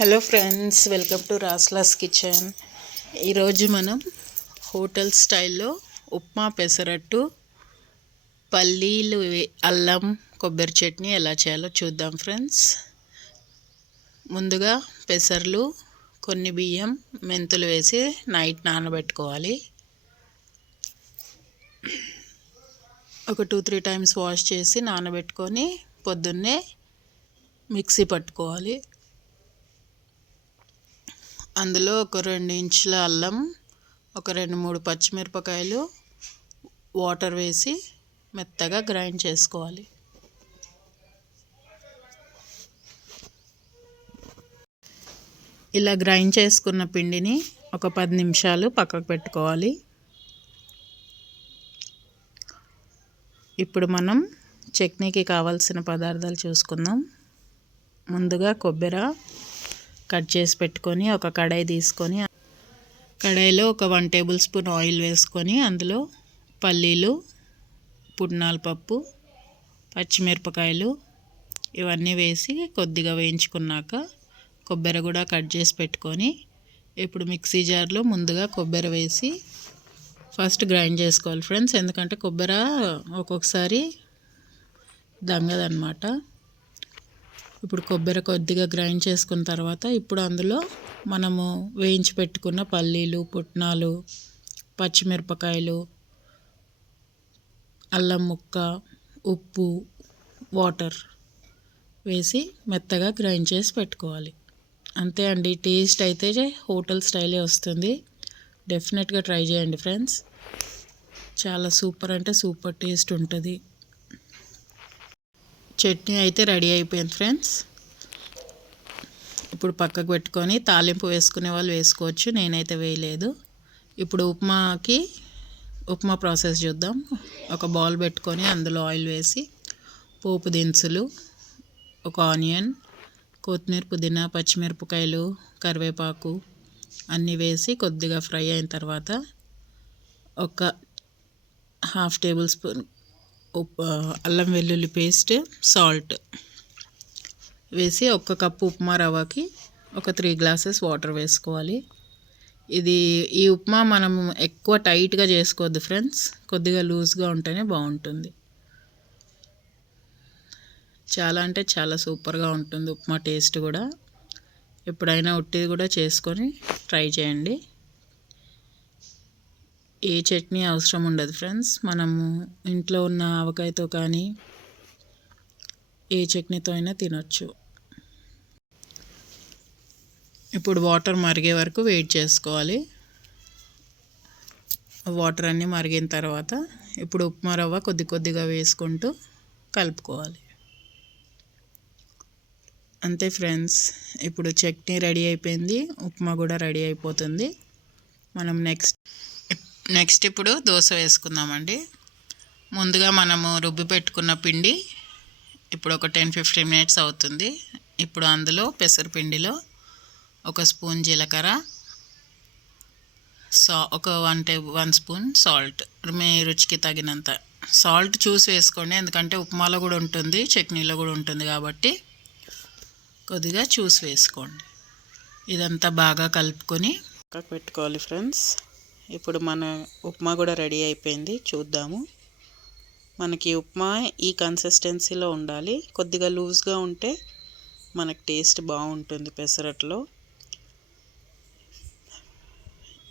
Hello friends, welcome to రాస్లాస్ kitchen. ఈరోజు మనం హోటల్ స్టైల్లో ఉప్మా పెసరట్టు పల్లీలు అల్లం కొబ్బరి చట్నీ ఎలా చేయాలో చూద్దాం ఫ్రెండ్స్. ముందుగా పెసర్లు, కొన్ని బియ్యం, మెంతులు వేసి నైట్ నానబెట్టుకోవాలి. ఒక 2-3 టైమ్స్ వాష్ చేసి నానబెట్టుకొని పొద్దున్నే మిక్సీ పట్టుకోవాలి. అందులో ఒక 2 ఇంచుల అల్లం, ఒక 2-3 పచ్చిమిరపకాయలు వాటర్ వేసి మెత్తగా గ్రైండ్ చేసుకోవాలి. ఇలా గ్రైండ్ చేసుకున్న పిండిని ఒక 10 నిమిషాలు పక్కకు పెట్టుకోవాలి. ఇప్పుడు మనం చట్నీకి కావాల్సిన పదార్థాలు చూసుకుందాం. ముందుగా కొబ్బరి కట్ చేసి పెట్టుకొని ఒక కడాయి తీసుకొని, కడాయిలో ఒక 1 టేబుల్ స్పూన్ ఆయిల్ వేసుకొని అందులో పల్లీలు, పుట్నాల పప్పు, పచ్చిమిరపకాయలు ఇవన్నీ వేసి కొద్దిగా వేయించుకున్నాక కొబ్బరి కూడా కట్ చేసి పెట్టుకొని, ఇప్పుడు మిక్సీ జార్లో ముందుగా కొబ్బరి వేసి ఫస్ట్ గ్రైండ్ చేసుకోవాలి ఫ్రెండ్స్. ఎందుకంటే కొబ్బరి ఒక్కొక్కసారి దంగదన్నమాట. ఇప్పుడు కొబ్బరి కొద్దిగా గ్రైండ్ చేసుకున్న తర్వాత ఇప్పుడు అందులో మనము వేయించి పెట్టుకున్న పల్లీలు, పుట్నాలు, పచ్చిమిరపకాయలు, అల్లం ముక్క, ఉప్పు, వాటర్ వేసి మెత్తగా గ్రైండ్ చేసి పెట్టుకోవాలి. అంతే అండి. టేస్ట్ అయితే హోటల్ స్టైలే వస్తుంది. డెఫినెట్గా ట్రై చేయండి ఫ్రెండ్స్. చాలా సూపర్ అంటే సూపర్ టేస్ట్ ఉంటుంది. చట్నీ అయితే రెడీ అయిపోయింది ఫ్రెండ్స్. ఇప్పుడు పక్కకు పెట్టుకొని తాలింపు వేసుకునే వాళ్ళు వేసుకోవచ్చు, నేనైతే వేయలేదు. ఇప్పుడు ఉప్మా ప్రాసెస్ చూద్దాం. ఒక బౌల్ పెట్టుకొని అందులో ఆయిల్ వేసి పోపు దినుసులు, ఒక ఆనియన్, కొత్తిమీర, పుదీనా, పచ్చిమిరపకాయలు, కరివేపాకు అన్నీ వేసి కొద్దిగా ఫ్రై అయిన తర్వాత ఒక 1/2 టేబుల్ స్పూన్ అల్లం వెల్లుల్లి పేస్ట్, సాల్ట్ వేసి 1 కప్పు ఉప్మా రవ్వకి ఒక 3 గ్లాసెస్ వాటర్ వేసుకోవాలి. ఈ ఉప్మా మనం ఎక్కువ టైట్గా చేసుకోవద్దు ఫ్రెండ్స్, కొద్దిగా లూజ్గా ఉంటేనే బాగుంటుంది. చాలా అంటే చాలా సూపర్గా ఉంటుంది ఉప్మా టేస్ట్ కూడా. ఎప్పుడైనా ఉట్టిది కూడా చేసుకొని ట్రై చేయండి. ఏ చట్నీ అవసరం ఉండదు ఫ్రెండ్స్, మనము ఇంట్లో ఉన్న ఆవకాయతో కానీ ఏ చట్నీతో అయినా తినొచ్చు. ఇప్పుడు వాటర్ మరిగే వరకు వెయిట్ చేసుకోవాలి. వాటర్ అన్నీ మరిగిన తర్వాత ఇప్పుడు ఉప్మా రవ్వ కొద్దిగా వేసుకుంటూ కలుపుకోవాలి. అంతే ఫ్రెండ్స్, ఇప్పుడు చట్నీ రెడీ అయిపోయింది, ఉప్మా కూడా రెడీ అయిపోతుంది. మనం నెక్స్ట్ ఇప్పుడు దోశ వేసుకుందామండి. ముందుగా మనము రుబ్బి పెట్టుకున్న పిండి ఇప్పుడు ఒక 10-15 మినిట్స్ అవుతుంది. ఇప్పుడు అందులో పెసరపిండిలో 1 స్పూన్ జీలకర్ర, ఒక 1 స్పూన్ సాల్ట్, మీ రుచికి తగినంత సాల్ట్ చూసి వేసుకోండి. ఎందుకంటే ఉప్మాలో కూడా ఉంటుంది, చట్నీలో కూడా ఉంటుంది కాబట్టి కొద్దిగా చూసి వేసుకోండి. ఇదంతా బాగా కలుపుకొని పక్కకు పెట్టుకోవాలి ఫ్రెండ్స్. ఇప్పుడు మన ఉప్మా కూడా రెడీ అయిపోయింది, చూద్దాము. మనకి ఉప్మా ఈ కన్సిస్టెన్సీలో ఉండాలి. కొద్దిగా లూజ్గా ఉంటే మనకు టేస్ట్ బాగుంటుంది పెసరట్లో.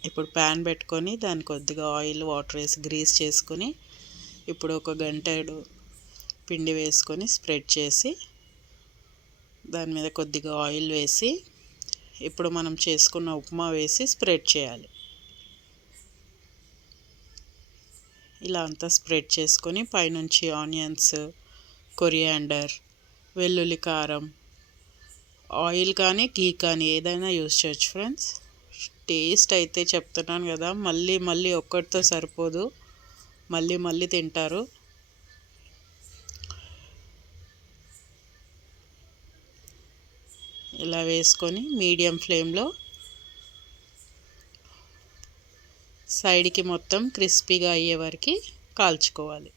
ఇప్పుడు ప్యాన్ పెట్టుకొని దాన్ని కొద్దిగా ఆయిల్, వాటర్ వేసి గ్రీస్ చేసుకొని ఇప్పుడు ఒక గంటెడు పిండి వేసుకొని స్ప్రెడ్ చేసి దాని మీద కొద్దిగా ఆయిల్ వేసి ఇప్పుడు మనం చేసుకున్న ఉప్మా వేసి స్ప్రెడ్ చేయాలి. ఇలా అంతా స్ప్రెడ్ చేసుకొని పైనుంచి ఆనియన్స్, కొరియాండర్, వెల్లుల్లి కారం, ఆయిల్ కానీ గీ కానీ ఏదైనా యూస్ చేయొచ్చు ఫ్రెండ్స్. టేస్ట్ అయితే చెప్తున్నాను కదా, మళ్ళీ ఒక్కటితో సరిపోదు, మళ్ళీ తింటారు. ఇలా వేసుకొని మీడియం ఫ్లేమ్లో సైడ్కి మొత్తం క్రిస్పీగా అయ్యే వరకు కాల్చుకోవాలి.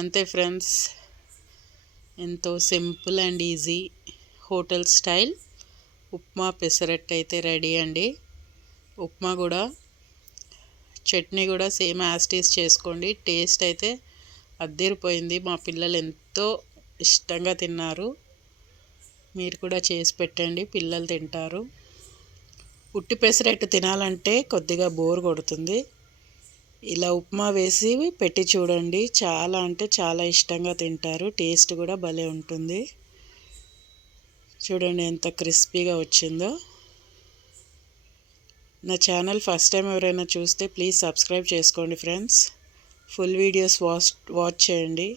అంతే ఫ్రెండ్స్, ఎంతో simple and easy hotel style upma pesarattu అయితే రెడీ అండి. ఉప్మా కూడా చట్నీ కూడా సేమ్ యాజ్ టీజ్ చేసుకోండి. టేస్ట్ అయితే అద్దిరిపోయింది. మా పిల్లలు ఎంతో ఇష్టంగా తిన్నారు. మీరు కూడా చేసి పెట్టండి, పిల్లలు తింటారు. ఉట్టి పెసరట్టు తినాలంటే కొద్దిగా బోర్ కొడుతుంది. ఇలా ఉప్మా వేసి పెట్టి చూడండి, చాలా అంటే చాలా ఇష్టంగా తింటారు. టేస్ట్ కూడా భలే ఉంటుంది. చూడండి ఎంత క్రిస్పీగా వచ్చిందో. నా ఛానల్ ఫస్ట్ టైం ఎవరైనా చూస్తే ప్లీజ్ సబ్స్క్రైబ్ చేసుకోండి ఫ్రెండ్స్. ఫుల్ వీడియోస్ వాచ్ చేయండి.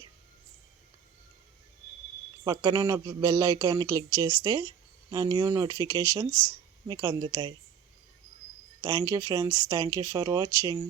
పక్కనున్న బెల్ ఐకాన్ని క్లిక్ చేస్తే నా న్యూ నోటిఫికేషన్స్ మీకు అందుతాయి. Thank you friends. Thank you for watching.